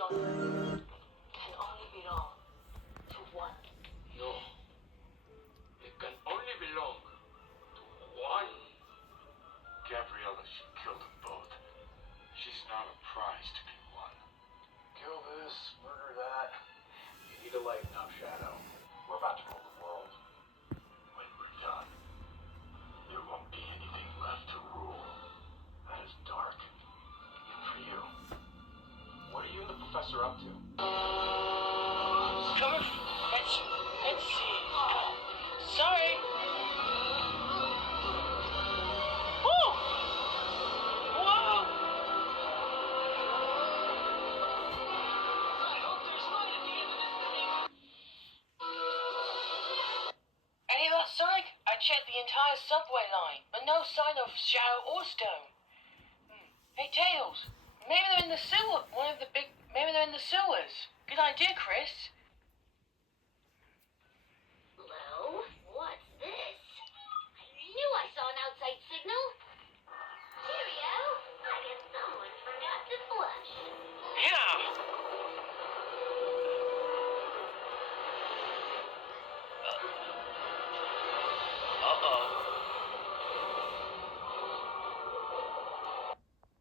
can only belong to one. No. It can only belong to one. Gabriella should kill them both. She's not a prize to be won. Kill this, murder that. You need to lighten up, Shadow. We're about to rule the world. When we're done, there won't be anything left to rule. That is dark. Even for you. What are you and the professor up to? Come on, let's see. Sorry. Whoa! Whoa! I hope there's light at the end of this thing. Any luck, Sonic? I checked the entire subway line, but no sign of Shadow or Stone. Hey, Tails. Maybe they're in the sewer. Maybe they're in the sewers. Good idea, Chris. Hello? What's this? I knew I saw an outside signal. Cheerio! I guess someone forgot to flush. Yeah. Uh-oh.